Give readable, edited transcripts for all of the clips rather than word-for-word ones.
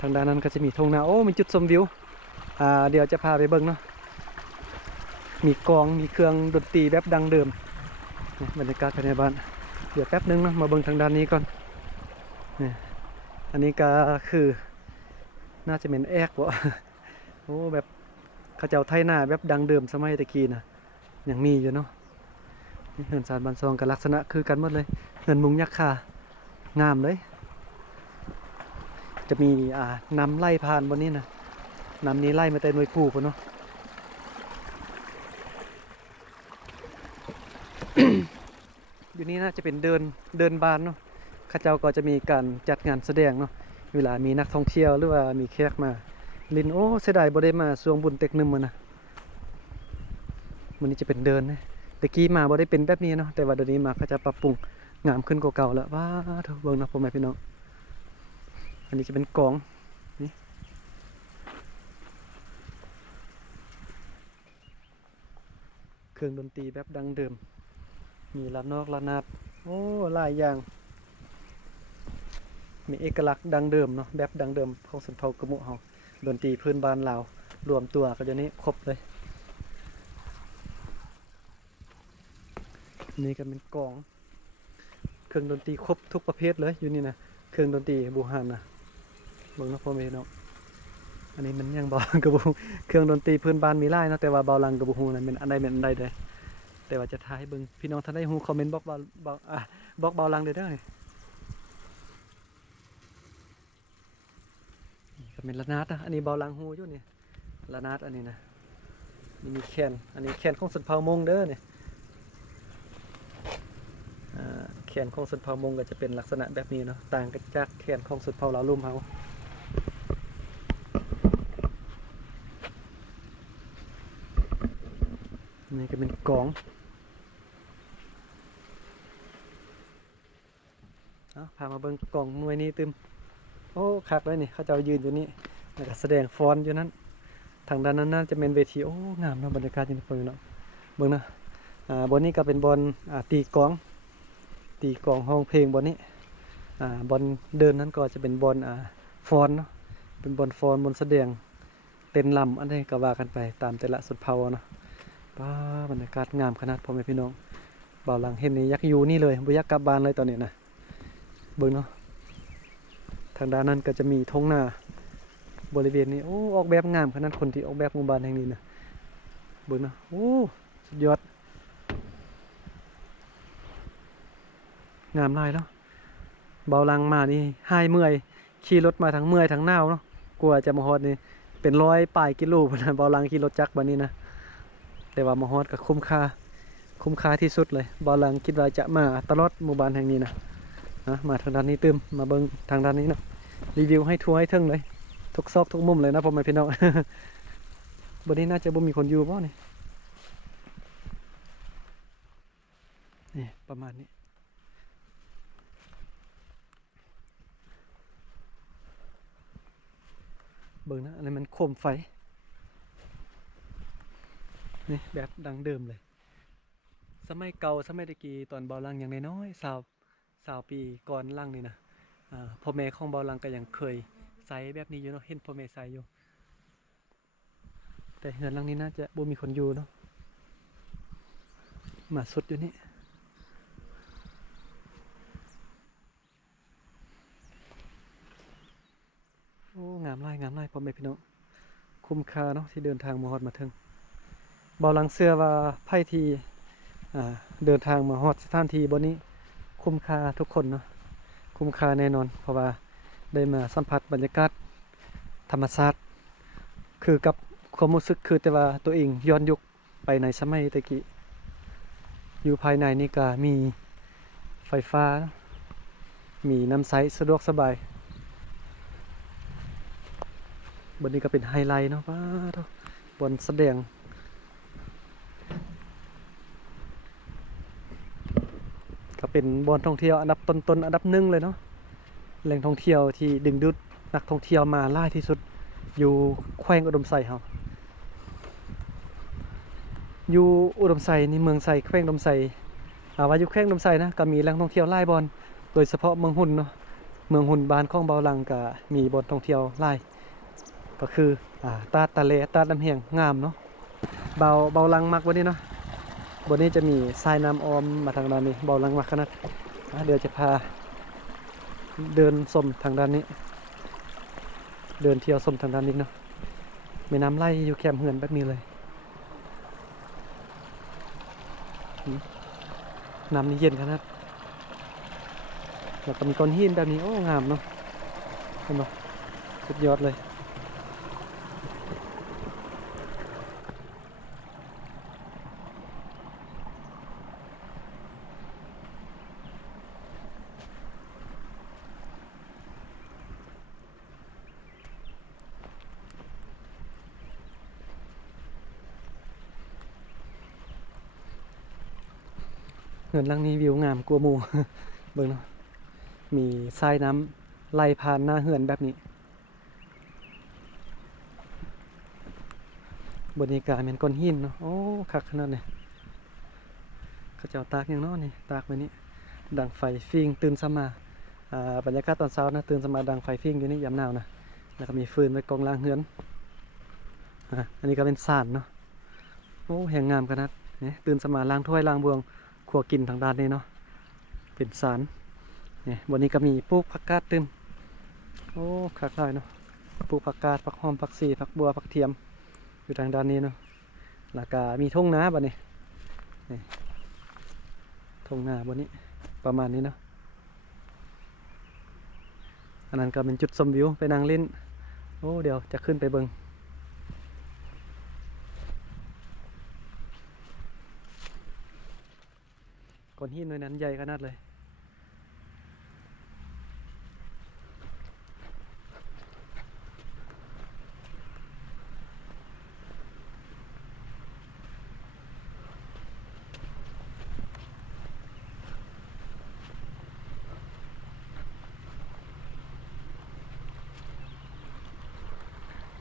ทางด้านนั้นก็จะมีทุ่งนาโอ้มีจุดชมวิวเดี๋ยวจะพาไปเบิ่งเนาะมีกองมีเครื่องดนตรีแบบดังเดิมบรรยากาศภายในบ้านเดี๋ยวแป๊บนึงนะมาเบิ่งทางด้านนี้ก่อนนี่อันนี้ก็คือน่าจะเป็นแอกวะโอ้แบบเขาเจ้าไทยหน้าแบบดังเดิมสมัยตะกี้นะยังมีอยู่เนาะนี่เฮือนซานบ้านซองกับลักษณะคือกันหมดเลยเฮือนมุงยักษ์คางามเลยจะมีน้ำไล่ผ่านบนนี้นะน้ำนี้ไล่มาแต่หน่วยผู้คนเนาะ อยู่นี่น่าจะเป็นเดินบานเนาะข้าเจ้าก็จะมีการจัดงานแสดงเนาะเวลามีนักท่องเที่ยวหรือว่ามีแขกมาลินโอ้เสียดายบ่ได้มาสวงบุญเต็กนึมมันนะมันนี้จะเป็นเดินนะตะกี้มาบ่ได้เป็นแบบนี้เนาะแต่ว่าเดี๋ยวนี้มาเขาจะปรับปรุงงามขึ้นกว่าเก่าแล้วว้าเถอะเบิ่งนะพ่อแม่พี่น้องอันนี้จะเป็นกองนี่เครื่องดนตรีแบบดังเดิมมีระนอกระนาดโอ้หลายอย่างมีเอกลักษณ์ดังเดิมเนาะแบบดังเดิมของชนเผ่ากะมุเฮาดนตรีพื้นบ้านลาวรวมตัวกันอยู่นี้ครบเลยนี่ก็เป็นกองเครื่องดนตรีครบทุกประเภทเลยอยู่นี่นะเครื่องดนตรีบูฮานนะเบิ่งนะพ่อแม่เนาะอันนี้มันยังเบาลังกระบุเครื่องดนตรีพื้นบ้านมีหลายเนาะแต่ว่าเบาลังกระบุฮูนะเป็นอันใดเป็นอันใดเลยแต่ว่าจะท้ายเบิ่งพี่น้องท่านได้ฮูคอมเมนต์บอกบอกเบาลังเด้อเด้อนี่ก็เป็นระนาดนะอันนี้เบาลังฮูอยู่นี่ระนาดอันนี้นะนี่มีแคนอันนี้แคนของสุนเผ่ามงเด้อเนี่ยแขนของชนเผ่ามงก็จะเป็นลักษณะแบบนี้เนาะต่างจากแขนของชนเผ่าลาวลุ่มเฮานี่ก็เป็นกองพามาเบิ่งกองหน่วยนี้ตึมโอ้คักเลยนี่เขาจะยืนอยู่นี่แล้วก็แสดงฟ้อนอยู่นั้นทางด้านนั้นน่าจะเป็นเวทีโอ้งามเนาะบรรยากาศอยู่นี่เนาะเบิ่งนะบนนี้ก็เป็นบอลตีกองห้องเพลงบนนี้บอลเดินนั้นก็จะเป็นบอลฟอนเนาะเป็นบอลฟอนบนแสดงเต้นลำอันนี้ก็ว่ากันไปตามแต่ละสุดเผาเนาะบรรยากาศงามขนาดพ่อแม่พี่น้องบ่าวหลังเห็นนี่ยักอยู่นี่เลยบ่อยากกลับบ้านเลยตอนนี้นะเบิ่งเนาะทางด้านนั้นก็จะมีทุ่งนาบริเวณนี้โอ้ออกแบบงามขนาดคนที่ออกแบบหมู่บ้านแห่งนี้นะเบิ่งเนาะโอ้สุดยอดงามหลายเนาะเบาลังมานี่หายเมื่อยขี่รถมาทั้งเมื่อยทั้งหนาวเนาะกลัวจะมาฮอดนี่เป็น100ปลายกิโลพุ่นน่ะเบาลังขี่รถจักรบัดนี้นะแต่ว่ามาฮอดก็คุ้มค่าที่สุดเลยเบาลังคิดว่าจะมาตลอดหมู่บ้านแห่งนี้นะมาทางด้านนี้ตึมมาเบิ่งทางด้านนี้เนาะรีวิวให้ทัวร์ให้ถึงเลยทุกซอกทุกมุมเลยนะพ่อแม่พี่น้อง บัดนี้น่าจะบ่มีคนอยู่บ่นี่ประมาณนี้เบิ่งนะอันนี้มันโคมไฟนี่แบบดังเดิมเลยสมัยเก่าสมัยตะกี้ตอนเบาลังอย่างน้อยๆ20ปีก่อนลังนี่นะพ่อแม่ของเบาลังก็ยังเคยใส่แบบนี้อยู่เนาะเห็นพ่อแม่ใส่อยู่แต่เฮือนลังนี้น่าจะบ่มีคนอยู่เนาะมาสุดอยู่นี่โอ้งามไร่พ่อแม่พี่น้องคุ้มค่าเนาะที่เดินทางมาฮอดมาถึงเบาลังเชื่อว่าไผที่เดินทางมาฮอดสถานที่บนนี้คุ้มค่าทุกคนเนาะคุ้มค่าแน่นอนเพราะว่าได้มาสัมผัสบรรยากาศธรรมชาติคือกับความรู้สึกคือแต่ว่าตัวเองย้อนยุคไปในสมัยตะกี้อยู่ภายในนี่ก็มีไฟฟ้ามีน้ำใสสะดวกสบายบนนี้ก็เป็นไฮไลท์เนาะว้าทุกบนแสดงก็เป็นบอนท่องเที่ยวอันดับต้นอันดับ1เลยเนาะแหล่งท่องเที่ยวที่ดึงดูดนักท่องเที่ยวมาหลายที่สุดอยู่แขวงอุดมไซเฮาอยู่อุดมไซในเมืองไซแขวงอุดมไซว่าอยู่แขวงอุดมไซนะก็มีแหล่งท่องเที่ยวหลายบอนโดยเฉพาะเมืองหุ่นเนาะ เมืองหุ่นบานของเบาลังก็มีบนท่องเที่ยวหลายก็คือตาดตะเลตาดน้ำเฮียงงามเนาะเบาลังมักวันนี้เนาะบนนี้จะมีทรายน้ำออมมาทางด้านนี้เบาลังมักขนาดเดี๋ยวจะพาเดินชมทางด้านนี้เดินเที่ยวชมทางด้านนี้เนาะมีน้ำไหลอยู่แคมเหือนแบบนี้เลยน้ำนี่เย็นขนาดแล้วก็มีก้อนหินแบบนี้โอ้งามเนาะเห็นปะสุดยอดเลยเหือนหลังนี้วิวงามกลัวาหมู่ เบิ่งเนาะมีทรายน้ำไหลผ่านหน้าเหือนแบบนี้บรรยากาศเป็นก้อนหินเนาะโอ้คักขนาดนี้เขาเจ้าตากอย่างเน้อนี่ตากไว้นี่ดังไฟฟิงตื่นสมาบรรยากาศตอนเช้านะตื่นสมาดังไฟฟิงอยู่นี่ยามหนาวนะแล้วก็มีฟืนไว้กองล้างเหือนอันนี้ก็เป็นศาลเนาะโอ้แห่งงามขนาดนี่ตื่นสมาล้างถ้วยล้างบวงขัวกินทางด้านนี้เนาะเป็นศาลนี่วันนี้ก็มีปลูกผักกาดตื่นโอ้คักหลายเนาะปลูกผักกาดผักหอมผักชีผักบัวผักเทียมอยู่ทางด้านนี้เนาะแล้วก็มีทุ่งนาบัดนี้นี่ทุ่งนาบนนี้ประมาณนี้เนาะอันนั้นก็เป็นจุดชมวิวไปนั่งเล่นโอ้เดี๋ยวจะขึ้นไปเบิงก้อนหินหน่วยนั้นใหญ่ขนาดเลย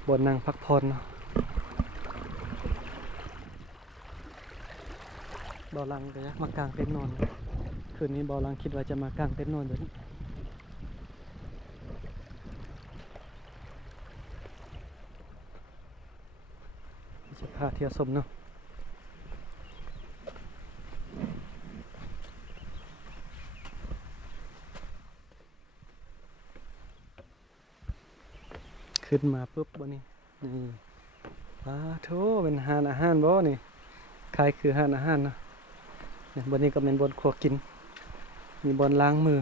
บนนั่งพักผ่อนเนาะเบาลังก็มากางเต็นท์นอนคืนนี้เบาลังคิดว่าจะมากางเต็นท์นอนเดี๋ยวนี้จะพาเที่ยวชมเนาะขึ้นมาปุ๊บบนนี้นี่ว้าโธ่เป็นห้านอาหารบ่นี่คล้ายคือห้านอาหารนะเนี่ยบนนี้ก็เป็นบนครัวกินมีบนล้างมือ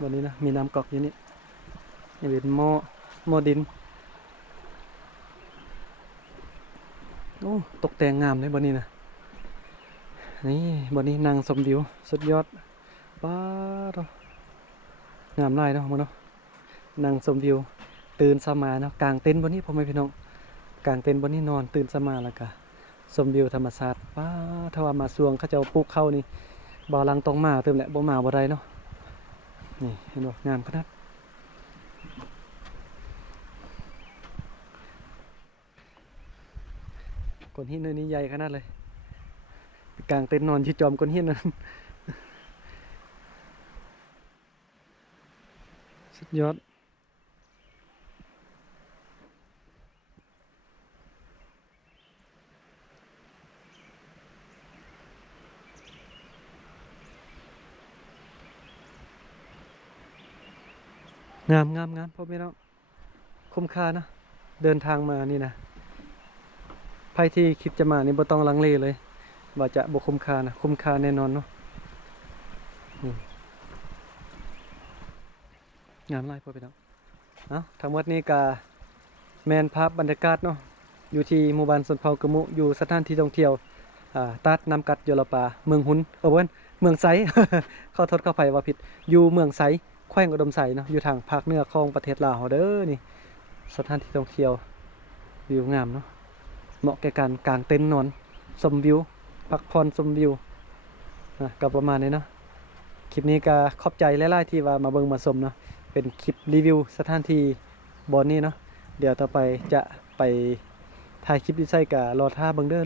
บนนี้นะมีน้ำก๊อกอยู่นี่นี่เป็นหม้อดินโอ้ตกแต่งงามเลยบนนี้นะนี่บนนี้นางสมวิวสุดยอดป้าดงามหลายเนาะมึงเนาะนางสมวิวตื่นสมาเนาะกลางเต็นท์บนนี้พ่อแม่พี่น้องกลางเต็นท์บนนี้นอนตื่นสมาแล้วก็ชมวิวธรรมชาติป้าถ้าว่ามาสวงเขาจะปลูกเข้านี่บ่อลังตรงมาเติมแหละบ่มาบ่ได้เนาะนี่เห็นบ่งามขนาดก้อนหินในนี้ใหญ่ขนาดเลยกลางเต็นท์นอนที่จอมก้อนหินนั้นสุดยอดงามพ่อแม่น้องคุ้มค่านะเดินทางมานี่นะใครที่คิดจะมานี่บ่ต้องลังเลเลยว่าจะบ่คุ้มค่านะคุ้มค่าแน่นอนเนาะงามหลายพ่อแม่น้องทั้งหมดนี้ก็แมนภาพบรรยากาศเนาะอยู่ที่หมู่บ้านสนเผากระมุอยู่สถานที่ท่องเที่ยวตัดน้ำกัดยลปาเมืองหุนเว้นเมืองไซ เข้าทดเข้าไปว่าผิดอยู่เมืองไซแขวงอุดมไซเนาะอยู่ทางภาคเหนือของประเทศลาวเด้อนี่สถานที่ท่องเที่ยววิวงามเนาะเหมาะแก่การกางเต็นท์นอนชมวิวพักผ่อนชมวิวก็ประมาณนี้เนาะคลิปนี้ก็ขอบใจหลายๆที่ว่ามาเบิ่งมาชมเนาะเป็นคลิปรีวิวสถานที่บอนนี้เนาะเดี๋ยวต่อไปจะไปถ่ายคลิปดีไซน์กับรอท่าเบิ่งเด้อ